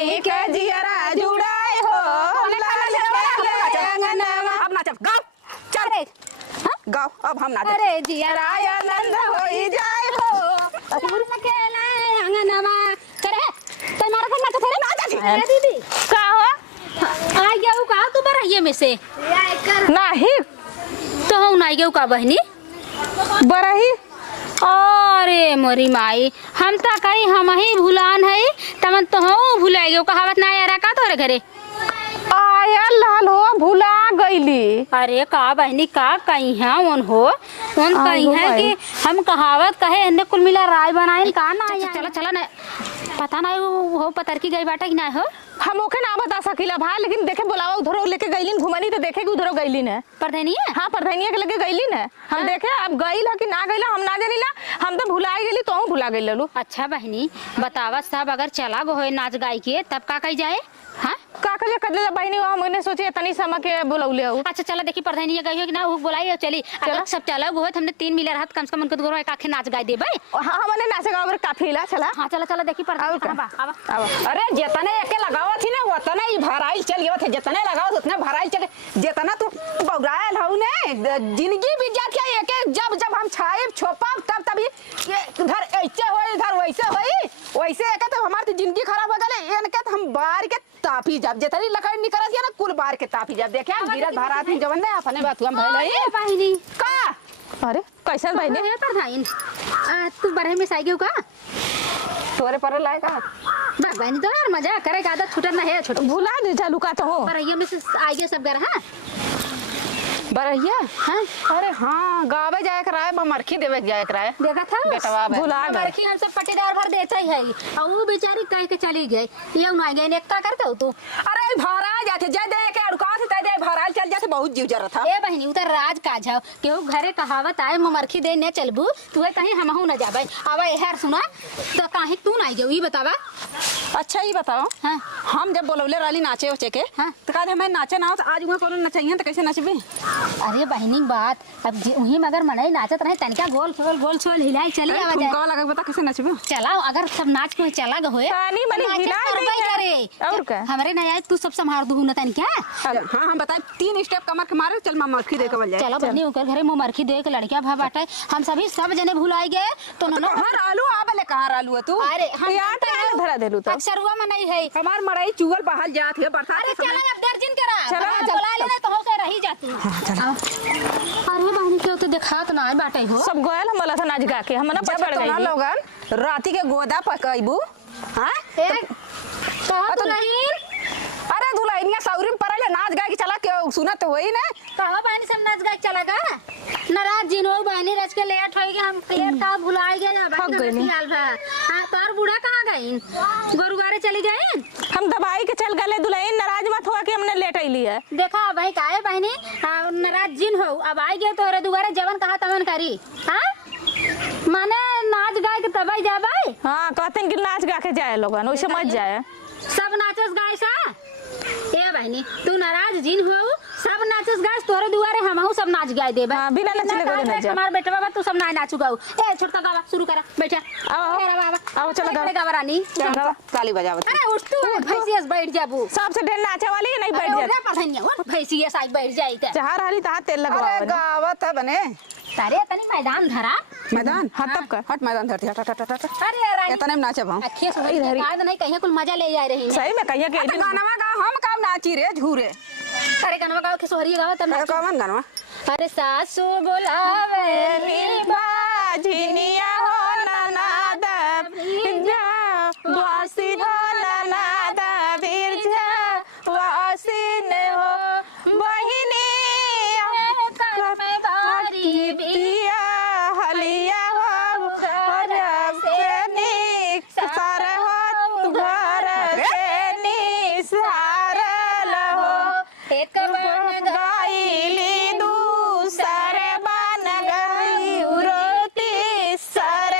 वही के जियरा जुड़ाए हो अब नाचब गाओ चल गाओ अब हम नाचब अरे जियरा आनंद होई जाए हो अंगनवा करे तो मारा था नाच थे नाच जी अरे दीदी का हो आ गया का तू बर ये में से नाही तो हूं ना गया का बहनी बरही अरे मोरी माई हम ता कहीं हम ही भूलान है तमन तो हूं भुला गयो कहावत ना यारा का तोरे घरे आया लालो भुला गईली अरे का बहनी का कहीं है उन हो उन कहीं है कि हम कहावत कहे इन्ने कुल मिला राय बनाए का ना चला चला ना पता ना वो पतर की गई बाटा कि ना हो हम ओके ना बता सकीला भा लेकिन देखे बुलावा उधर लेके गईलिन घुमनी तो देखे कि उधर गईलिन है परधनी है हाँ परधनिया के लगे गईलिन है हम देखे अब गईल है कि ना गईला हम ना जानिला हम तो भुला गेली तो भुला गई ललू अच्छा बहनी बतावा सब अगर चला गो हो नाच गाय के तब का कही जाए हाँ का कले कदले बहनी हमने सोचे तनी समा के बुलौले हो अच्छा चला देखी परधनी गई हो कि ना वो बुलाई चली अगर सब चला गो हो हमने 3 मिले रहत कम से कम उनको दोनों एक आखे नाच गाय दे भाई हाँ हमने नाचे गाँव काफी ला चला हाँ चला चला देखी परधनी अरे जितने एके लगावा थी ना उतना ही भराइल चल गया थे जितने लगाओ उतने भराइल चले जितना तू बौरायल हो ने जिंदगी बीत जाती है एक जब जब हम छाए छोपा तब तभी इधर ऐसे हो इधर वैसे हो वैसे एक तो हमारी जिंदगी खराब हो गई इनके तो हम बाहर के तापी जब जितनी लकड़ निकलत है ना कुल बाहर के तापी जब देखे गिरत भरा थी जवन ने अपने बात हम भइल है बहनी का अरे कैसे बहनी है परधाइन तू बरहे में साइगे का तोरे पर लायका बस बहनी तो यार मजा करे का आदत छूटना है छोटा भुला दे चालू का तो हो बरहिया में से आइए सब घर हां बरहिया हां अरे हाँ गावे जाए कराए मरखी देवे जाए कराए देखा था बेटवा भुला गए मरखी हम सब पट्टीदार भर देते ही है और वो बेचारी कह के चली गई ये ना गई ने का करते हो तू अरे भरा जाते जय दे के अड़का थे दे भरा चल जाते बहुत जीव जरा था ए बहनी उतर राज काज है केहू घरे कहावत आए मरखी दे ने चलबू तू कहीं हमहू न जाबे आवा एहर सुना तो काहे तू ना गई ई बतावा अच्छा ही बताओ हां हम जब बोलौले राली नाचे उचे के हाँ? तो कहते मैं नाचे ना तो आज वहां कोनो नचैया तो कैसे नचबे अरे बहनी बात अब वही मगर मनई नाचत रहे तनका गोल छोल हिलाई चली आवा जाए ठुमका लगा बता कैसे नचबे चलाओ अगर सब नाच को चला गो होए तानी मनी हिला दे और क्या हमरे ना आए तू सब संभाल दू न तन क्या हां हम बता 3 स्टेप कमर के मारे चल मामा मरखी दे के बोल जाए चलो बहनी ओकर घरे मरखी दे के लड़कियां भा बाटे हम सभी सब जने भुलाई गए तो न कहां रालू आबले कहां रालू तू अरे हम यार तो धरा देलू तो अक्सर हुआ में नहीं है हमार मड़ई चुगल बहाल जात है बरसात अरे चलो अब दर्जन करा चलो, बुला लेना तो हो के रही जाती अरे बहनी के तो देखा तो ना बाटे हो सब गोयल हमला था नाच गा के हम ना पछड़ गई लोगन राती के गोदा पकइबू हां कहा दुल्हन अरे दुल्हनिया सौरी में परले नाच गा के चला के सुनत होई ना कहा बहनी सब नाच गा के चला गा नाराज जिनो बहनी रच के लेट होई के हम लेट का भुलाए गए ना बहनी हाल बा हां तोर बूढ़ा कहां गई गोरुवारे चली गई हम दवाई के चल गले दुल्हन नाराज मत हुआ कि हमने लेट आईली है देखा भाई काहे बहनी नाराज जिन हो अब आई गए तोरे दुबारा जवन कहा तवन करी हां माने नाच गा के तबई जाबे हां कहते कि नाच गा के जाए लोगन ओइसे मत जाए सब नाचस गाय सा ए बहनी तू नाराज जिन हो सब नाचस गाय तोरे दुआरे हमहू सब नाच गाय देबे हां बिना नचले गोले न जा हमार बेटवा तू सब ना नाचू गाऊ ए छोटका गावा शुरू करा बैठा आओ आओ चलो गावा रानी ताली बजावत अरे उठ तू भैंसियस बैठ जाबू सबसे ढेर नाचे वाली नहीं बैठ जाए अरे पढ़निया उठ भैंसियस आई बैठ जाई त चार हाली ता तेल लगवा अरे गावत है बने तारे तनी मैदान धरा मैदान हट तब का हट मैदान धरती हट हट हट अरे रानी इतने में नाचे हम अखे से बाद नहीं कहिया कुल मजा ले जा रही सही में कहिया के गानवा गा हम काम नाची रे झूरे अरे गाना गाओ के सोहरी गाओ तब कौन गानवा अरे सासू बुलावे नी बाजिनिया हो ननाद जा वासी हो ननाद बिरजा वासी ने हो बहिनी में बारी बिया हलिया हो घर से नी सार हो घर से नी सार हो एक बन गाइली दूसर बन गई रोती सर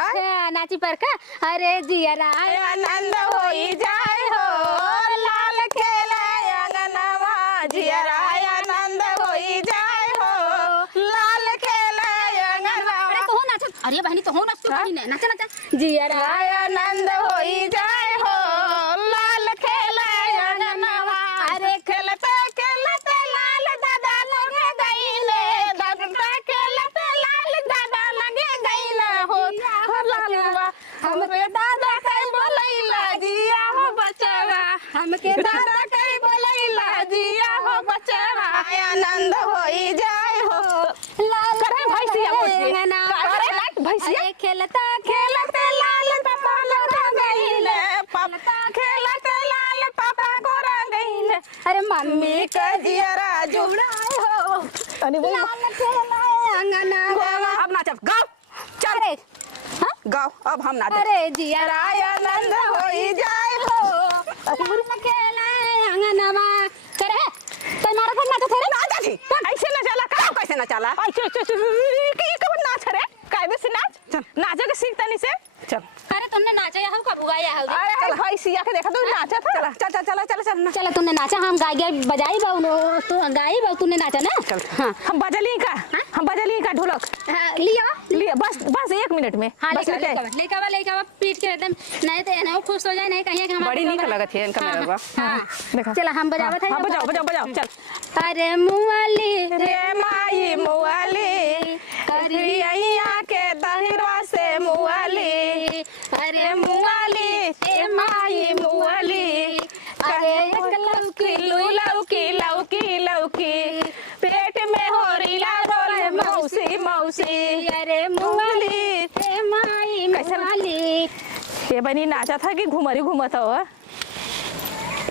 नाची पर का अरे जिया आनंद होई जाए हो लाल खेला अंगनवा जियरा आनंद होई जाए हो लाल खेला अंगनवा। अरे तो हो नाच अरे बहनी तो हो नाच तो कहीं नहीं नाचा नाचा जिया आनंद होई जाए हो लाल खेला अंगनवा। अरे खेलते खेलते लाल दादा लगे गईले दादा खेलते लाल दादा लगे गईले हो लालवा हमरे दादा कई बोलैला जिया हो बचवा हमके दादा कई बोलैला जिया हो बचवा। आनंद होई जाए हो लाल करे भैंसिया अंगना करे लाट भैंसिया अरे खेलता खेलते लाल पापा लगा गईले पापा खेलते लाल पापा गोरा गईले अरे मम्मी का जियरा जुड़ाए हो तनी बोल लाल खेला अंगना अब नाच गाओ चल अरे हाँ? गाओ अब हम नाच अरे जिया आनंद होई जाए हो लाल खेला अंगना करे तो मारा था नाच थे रे नाचा जी ऐसे न चला का कैसे न चला ऐसे की कब नाच रे कायदे से नाच चल नाचे के सीख तनी से चल। अरे तुमने नाचा या हो कब गाया हो अरे भाई सिया के देखा तो नाचा था चल चल चल चल चल चलो तुमने नाचा हम गाय गाय बजाई बाऊ तो गाई बाऊ तूने नाचा ना चल हाँ हम बजली का हम बजली का ढोलक लिया लिए बस बस 1 मिनट में हाँ बस लेके पीट के एकदम नहीं तो ना खुश हो जाए नहीं कहिए कि हम बड़ी नीक लगत है इनका मेरा देखा चला हम बजावत है हां बजाओ बजाओ बजाओ चल। अरे मुआली रे माई मुआली करिया के दहिरवा से मुआली अरे मुआली ए माई मुआली अरे लौकी लौकी लौकी लौकी पेट में होरीला बोले मौसी मौसी अरे मुआली ए माई कैसे मुआली ये बनी नाचा था कि घुमरी घूमत हो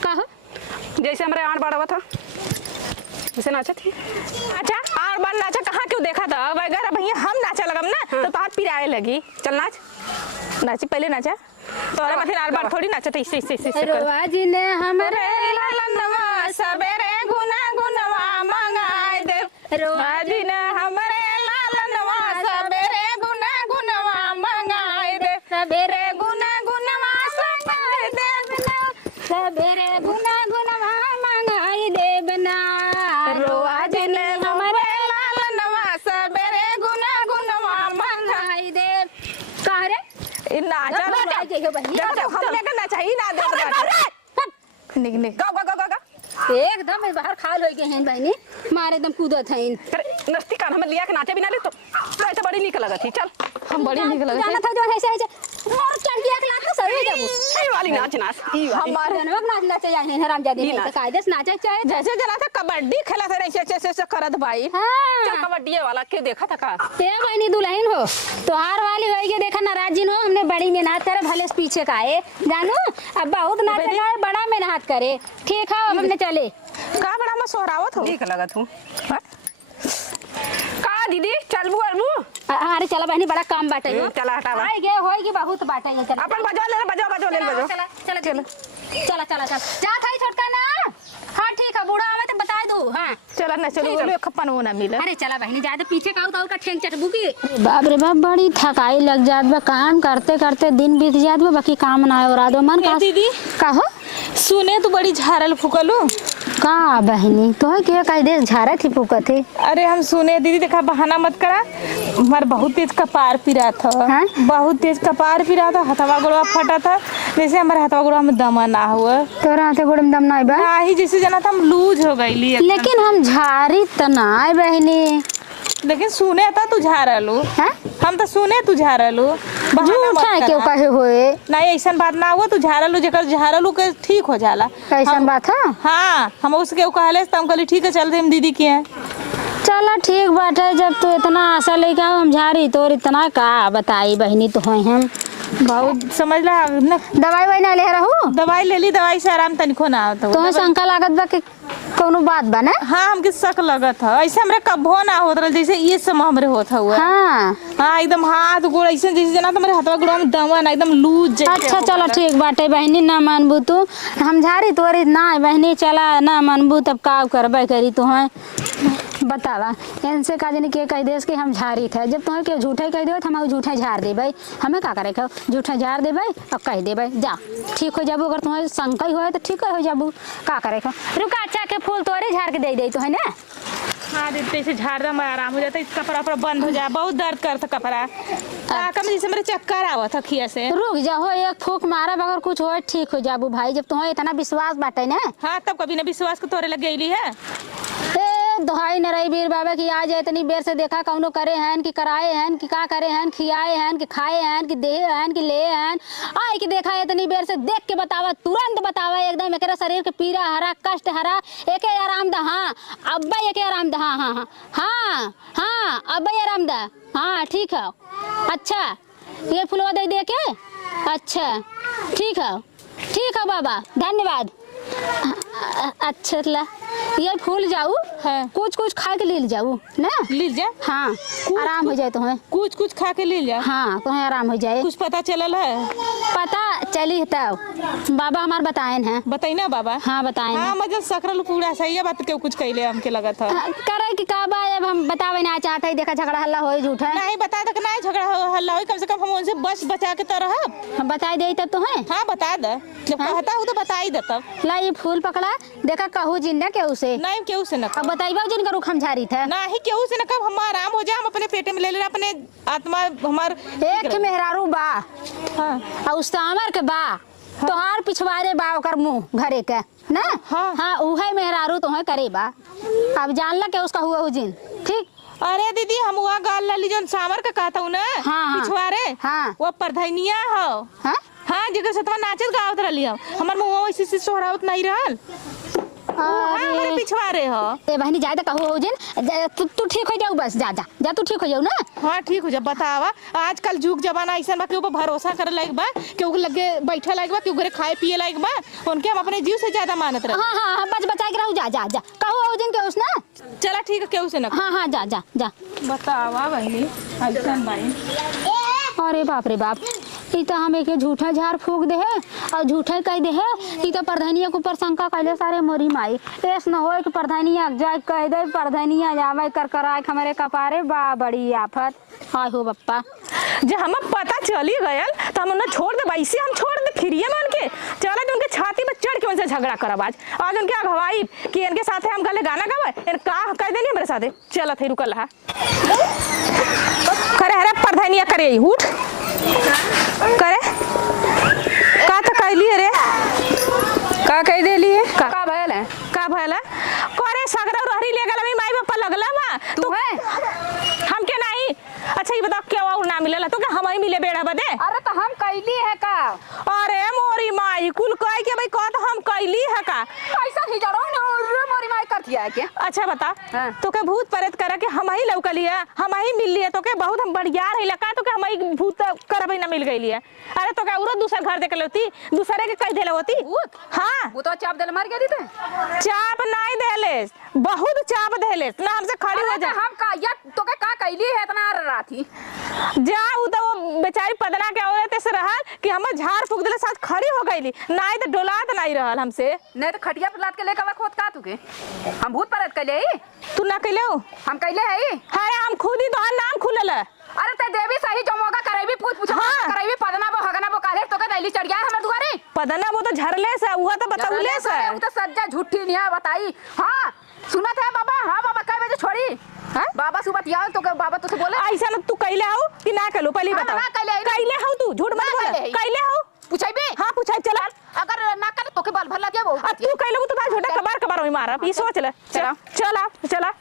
कहो जैसे हमारे आड़ बाड़ा था जैसे नाचा थी। अच्छा आड़ बाड़ नाचा कहाँ क्यों देखा था वगैरह भैया हम नाचा लगम ना तो तार पिराए लगी चल नाच नाची पहले नाचा तो अरे मथे आड़ बाड़ थोड़ी नाचा ऐसे ऐसे ऐसे कर रोज ने हमरे लालनवा सबेरे गुना गुनवा मंगाए दे रोज ने हमरे लालनवा सबेरे गुना गुनवा मंगाए दे सबेरे गुना गुनवा मंगाए दे सबेरे गुना गुनवा मंगाई देबना रोज ने हमरे लालनवा सबेरे गुना गुनवा मंगाई देब कह रे इन नाचा जइयो बहिनी देखो हमने करना चाहिए ना दे निक निक गाओ गाओ गाओ गाओ एकदम बाहर खाल हो गए हैं बहनी मारे एकदम कूदत हैं नस्ती कान हम लिया के नाचे बिना ले तो ऐसे बड़ी निक लगत थी चल हम बड़ी निक लगत जाना था जो ऐसे ऐसे और चढ़ गया क्लास में सर जब ई वाली नाच नाच ई वाली हमारे जनवक नाच नाचे जाए हैं हरामजादी नहीं तो कायदे से नाचे चाहे जैसे जना था कबड्डी खेला था ऐसे ऐसे ऐसे करत भाई हां चल कबड्डी वाला के देखा था का ते बहनी दुल्हन हो तोहार वाली होई के देखा नाराज जिन हो हमने बड़ी मेहनत करे भले से पीछे का है जानू अब बहुत नाचे जाए बड़ा मेहनत करे ठीक है अब हमने चले का बड़ा मैं सोहरावत हो निक लगत हूं का दीदी चलबू अलबू अरे चला बहनी बड़ा काम बाटे हो चला हटावा आए गे होई की बहुत बाटे है चला अपन बजा ले बजा ले बजा चला चला चला चला चला चला जा थाई छोटका ना हां ठीक है बूढ़ा आवे तो बता दू हां चला ना चलो बोलो खपन हो ना मिले अरे चला बहनी ज्यादा पीछे का उतार का ठेंग चटबू की बाप रे बाप बड़ी थकाई लग जात बा काम करते करते दिन बीत जात बा बाकी काम ना हो रहा दो मन का दीदी का हो सुने तू बड़ी झारल फुकलू का बहनी तो के कह दे झारा थी फूकत है अरे हम सुने दीदी देखा बहाना मत करा हमार बहुत तेज कपार पिरा था हाँ? बहुत तेज कपार पिरा था हथवा गोड़वा फटा था जैसे हमारे हथवा गोड़वा में दमा ना हुआ तोरा हाथे गोड़ में दम ना बा ना ही जैसे जना था हम लूज हो गईली लेकिन हम झारी त ना बहनी लेकिन सुने था तू झारलू हैं हम तो सुने तू झारलू झूठ है क्यों कहे होए नहीं ऐसा बात ना हुआ तू झारलू जेकर झारलू के ठीक हो जाला कैसन बात है हाँ हम उसके कहले तो हम कहली ठीक है चलते हम दीदी के हैं चला ठीक बाटे जब तू इतना आशा लेके आओ हम झारी तोर इतना का बताई बहनी तो हैं हम बहुत समझ ला न दवाई वही ना ले रहू दवाई ले ली दवाई से आराम तनिको ना आवत तो शंका लागत बा कि कोनो बात बा ना हाँ हमके शक लगत है ऐसे हमरे कब्बो ना होत रहल जैसे ये सब हमरे होत हुआ हाँ हाँ एकदम हाथ गोड़ ऐसे जैसे जना तो मेरे हाथवा गोड़ में दमा ना एकदम लूज जैसे अच्छा हो चलो गया। ठीक बाटे बहनी ना मानबू तू हम झारी तोरी ना बहनी चला ना मानबू तब का करबे करी तो है बतावा इनसे का जने के कह देस कि हम झारी थे जब तुम्हें के झूठा कह दे हम झूठा झाड़ दे भाई हमें का करे खो झूठा झाड़ दे भाई अब कह दे भाई जा ठीक हो जाबू अगर तुम्हारे शंका ही हो तो ठीक हो जाबू का करे खो रुका अच्छा के फूल तोरे झाड़ के दे तो है ना। हाँ दीदी से झाड़ना में आराम हो जाता है कपड़ा वपड़ा बंद हो जाए बहुत दर्द करता कपड़ा कम जैसे मेरे चक्कर आवा था खिया से। रुक जा हो एक फूक मारा अगर कुछ हो ठीक हो जाबू भाई जब तुम्हें इतना विश्वास बाटे ना। हाँ तब कभी ना विश्वास को तोरे लग गई है दोहाई न रही वीर बाबा की आज इतनी बेर से देखा कौनो करे हैं कि कराए हैं कि का करे हैं खियाए हैं कि खाए हैं कि देहे हैं कि ले हैं आए कि देखा इतनी बेर से देख के बतावा तुरंत बतावा एकदम एक शरीर के पीड़ा हरा कष्ट हरा एक आराम दा। हाँ अब्बा एक आराम दा। हाँ हाँ हाँ हाँ हाँ अब्बा आराम दा। हाँ ठीक है अच्छा ये फुलवा दे के अच्छा ठीक है बाबा धन्यवाद। अच्छा ला ये फूल जाऊ हाँ। कुछ कुछ खा के ले जाऊ ना ले जा। हाँ आराम हो जाए तुम्हें कुछ कुछ खा के ले जा। हाँ तुम्हें आराम हो जाए कुछ पता चलल है पता चली तब बाबा हमार बताए हैं बताई ना बाबा। हाँ बताए हाँ मतलब सकरल पूरा सही है बात क्यों कुछ कहले हमके लगा था करे कि का बा अब हम बतावे ना चाहते देखा झगड़ा हल्ला होए झूठा नहीं बता दे नहीं झगड़ा हल्ला हो कम से कम हम उनसे बस बचा के तो रह। हम बताई दे तब तुम्हें। हाँ बता दे जब कहता हूँ तो बता ही दे तब। ला ये फूल पकड़ा देखा कहू जिन्ना के उसे नहीं केहू से न अब बताइबा जिन करू खमझारी था नहीं केहू से न कब हम आराम हो जाए हम अपने पेट में ले लेना अपने आत्मा हमार एक मेहरारू बा हाँ और उस अमर के बा तोहार पिछवारे बा ओकर मुंह घरे के ना। हाँ हाँ उहे मेहरारू तोहे करे बा अब जान ला के उसका हुआ उजिन ठीक। अरे दीदी हम वहाँ गाल लाली जो सामर का कहता हूँ ना हाँ, पिछवारे हाँ वो परधनिया हो। हाँ हाँ जगह से तो नाचत गावत रही हम हमार मुँह वैसे से सोहरावत नहीं रहल हमारे पिछवारे हो। ए बहनी जाए तो कहू हो जिन तू ठीक हो जाऊ बस जा जा जा तू ठीक हो जाऊ ना। हाँ ठीक हो जा बतावा आजकल जुग जमाना ऐसा बा के ऊपर भरोसा करे लायक बा केहू के लगे बैठे लायक बा केहू घरे खाए पिए लायक बा उनके हम अपने जीव से ज्यादा मानत रहे। हाँ हाँ हाँ बच बचा के रहू जा जा जा कहू हो जिन के उस ना। चला ठीक है केहू से ना। हाँ हाँ जा जा जा बतावा बहनी ऐसा भाई। अरे बाप रे बाप ई तो हम एक झूठा झाड़ फूक दे है और झूठा कह दे है ई तो प्रधानिया के ऊपर शंका कैले सारे मोरी माई ऐस न हो कि प्रधानिया जाए कह दे प्रधानिया जावे कर कराए हमारे कपारे बा बड़ी आफत हाय हो बप्पा जब हमें पता चली गयल तो हम उन्हें छोड़ दे वैसे हम छोड़ दे फिर में उनके चला तो उनके छाती पर चढ़ के उनसे झगड़ा करब आज उनके अगवाई कि इनके साथ हम गले गाना गावे इन का कह देनी मेरे साथ चला थे रुकल है करे अरे प्रधानिया करे उठ करे का तो कहली रे का कह देली है का भयल है का भला करे सगरा रहरी ले गला माई बापा लगला बा तू है हम के नहीं। अच्छा ये बताओ क्या हुआ ना मिलेला तो क्या हम ही मिले बेड़ा बदे। अरे तो हम कैली है का अरे मोरी माई कुल कह के भाई कह तो हम कैली है का ऐसा ही जरो ना मोरी माई करती है क्या। अच्छा बता हाँ। तो के भूत प्रेत करा के हम ही लौकली है हम ही मिल लिए तो के बहुत हम बढ़िया रही लका तो के हम ही भूत करब ही ना मिल गई है। अरे तो क्या उरो दूसरा घर देख लेती दूसरे के कह देले होती। हाँ वो तो चाप देले मार गई थे चाप नहीं देले बहुत चाप देले ना हमसे खड़ी हो जा। हम का या तो के का कैली है इतना राती जा उ तो वो बेचारी पदना के औरत से रहल कि हम झाड़ फूक देले साथ खड़ी हो गईली नहीं तो डोलात नहीं रहल हमसे नहीं तो खटिया पर लाद के लेके खोद का तुके हम भूत परत कैले तू ना कैले हम कैले है अरे हम खुद ही तो नाम खुलल है। अरे ते देवी सही जमोगा करैबी पूछ हाँ। करैबी पदना बो हगना बो काले तो के दैली चढ़ गया हमर दुआरे पदना वो तो झरले से हुआ तो बताउले से वो तो सज्जा झूठी नहीं है बताई। हाँ सुनत है बाबा। हाँ बाबा कै बजे छोड़ी हाँ? बाबा सुबह यार तो बाबा तुझसे बोले ऐसा ना तू कैले हो कि ना कैलो पहले हाँ, बता ना कैले हो तू झूठ मत बोल कैले हो पूछाइबे। हां पूछाई चला अगर ना करे तो के बल भर लगे वो अब तू कैले तो झूठा कबार कबार होई मार ये सोच ले चला चला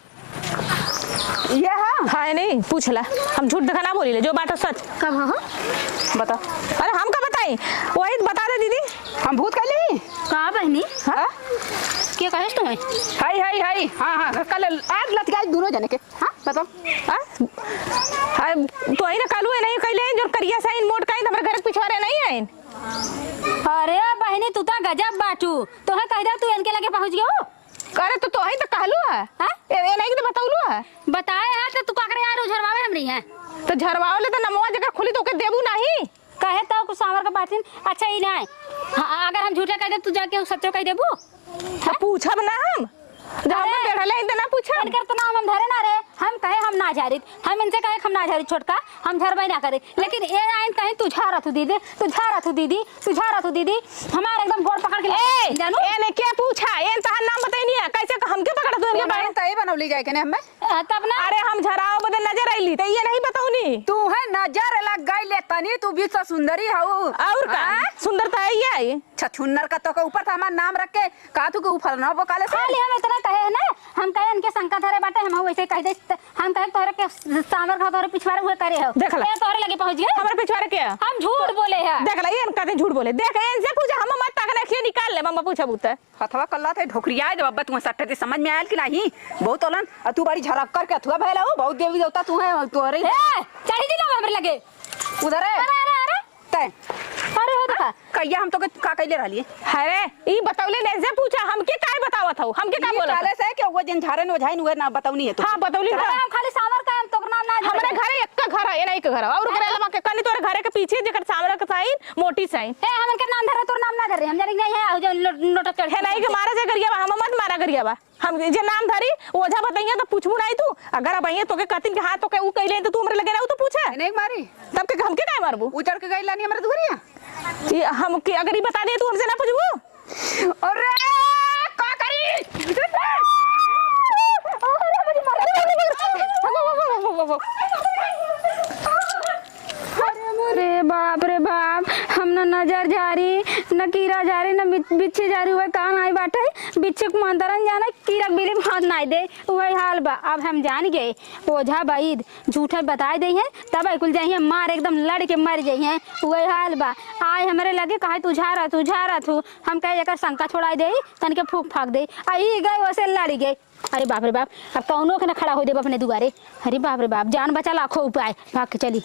ये है नहीं पूछ ला हम झूठ दिखा ना बोली ले जो बात है सच कब हो बता। अरे हम का बताई वही बता दे दीदी हम भूत कैले का बहनी हाँ के कहेस तुम्हें हाय हाँ हाँ कल आज लत गए दोनों जने के। हाँ बताओ हाँ तो आई ना कालू है नहीं कैले जो करिया साइन मोट काइन हमारे घर के पिछवाड़े नहीं आइन। अरे बहनी तू तो गजब बाटू तोहे कह दे तू इनके लगे पहुंच गयो। अरे तो ही तो कहलू है हाँ? ए नहीं तो बताउलू है बताए है तो तू काकरे यार उझरवावे हमरी है तो झरवाओ ले तो नमवा जगह खुली तो के देबू नहीं कहे तो कुछ सावर का बात अच्छा ही ना है। हाँ, अगर हम झूठा कह दे तू जाके सच्चो कह देबू तो पूछब ना हम जब हम बैठले इतना पूछब इनकर तो नाम हम धरे ना झारी हम इनसे कहे हम ना झारी छोटका हम झरबई ना करे लेकिन ये आइन कहीं तू झारा तू दीदी तू झारा तू दीदी तू झारा तू दीदी हमारे एकदम गोड़ पकड़ के ए जानू एने के पूछा एन तहां नाम बताई नहीं है कैसे हमके पकड़ तू इनके बहन तई बनौली जाए के ने हमें तब ना अरे हम झराओ बदे नजर आईली त ये नहीं बताऊनी तू है नजर लग गई ले तनी तू भी तो सुंदरी हऊ और का सुंदरता है ये छछुन्नर का तो के ऊपर था हमारा नाम रख के का तू के ऊपर ना बोकाले से खाली हम इतना कहे ना हम कहे इनके शंका धरे बाटे हम वैसे कह दे हम कहे तोरे के सामर खा तोरे पिछवाड़े हुए करे हो देख ला। ए तोरे लगे पहुंच गए हमारे पिछवाड़े के हम झूठ बोले हैं देख ला ये कहते झूठ बोले देख इनसे पूछा हम मत तकने खिए निकाल ले मम्मा पूछा बुते हथवा कल्ला थे ढोकरिया जब अब्बा तू सट्टे ते समझ में आयल कि नहीं बहुत ओलन तू बड़ी झरक करके अथवा भैला हो बहुत देवी देवता तू है तोरे ए चढ़ी दिला हमरे लगे उधर है अरे अरे अरे तय अरे हो देखा कहिया हम तो के का कइले रहलिए अरे ई बतौले ने से पूछा हमके काय बतावत हो हमके का बोला काले से के वो जन झारे न झाइन हुए ना बताउनी है तू हां बतौली अरे हम खाली सामर का हम तो नाम ना हमारे घरे एक का घर है ये नहीं का घर है और करे लमा के कनी तोरे घरे के पीछे जेकर सामने का साइन मोटी साइन ए हम इनके नाम धरे तोर नाम ना धरे हम जाने नहीं है जो नोट चढ़ है नहीं के मारा से करिया हम मत मारा करिया बा हम जे नाम धरी ओझा बताइए तो पूछबू नहीं तू अगर अब आइए तो के कतिन के हाथ तो के ऊ कइले तो तू हमरे लगे ना तो पूछे नहीं मारी तब के हमके काय मारबू उचड़ के गइला नहीं हमारे दुरिया ये हम के अगर ही बता दे तू हमसे ना पूछबू अरे का करी अरे बाप हम न नजर जारी न कीड़ा जारी न बिच्छे जारी हुए कान आई बाटे बिच्छे को मंदरन जाना कीड़ा बिली हाथ नहीं दे वही हाल बा अब हम जान गए ओझा बाईद झूठे बताए दे हैं तब कुल जाइए मार एकदम लड़ के मर जाइए वही हाल बा आए हमारे लगे कहे तू झारा तू हम कहे एक शंका छोड़ा दे तन के फूक फाक दे आई गए वैसे लड़ गए अरे बाप रे बाप अब कौनो के ना खड़ा हो दे अपने दुआरे अरे बाप रे बाप जान बचा लाखों उपाय भाग के चली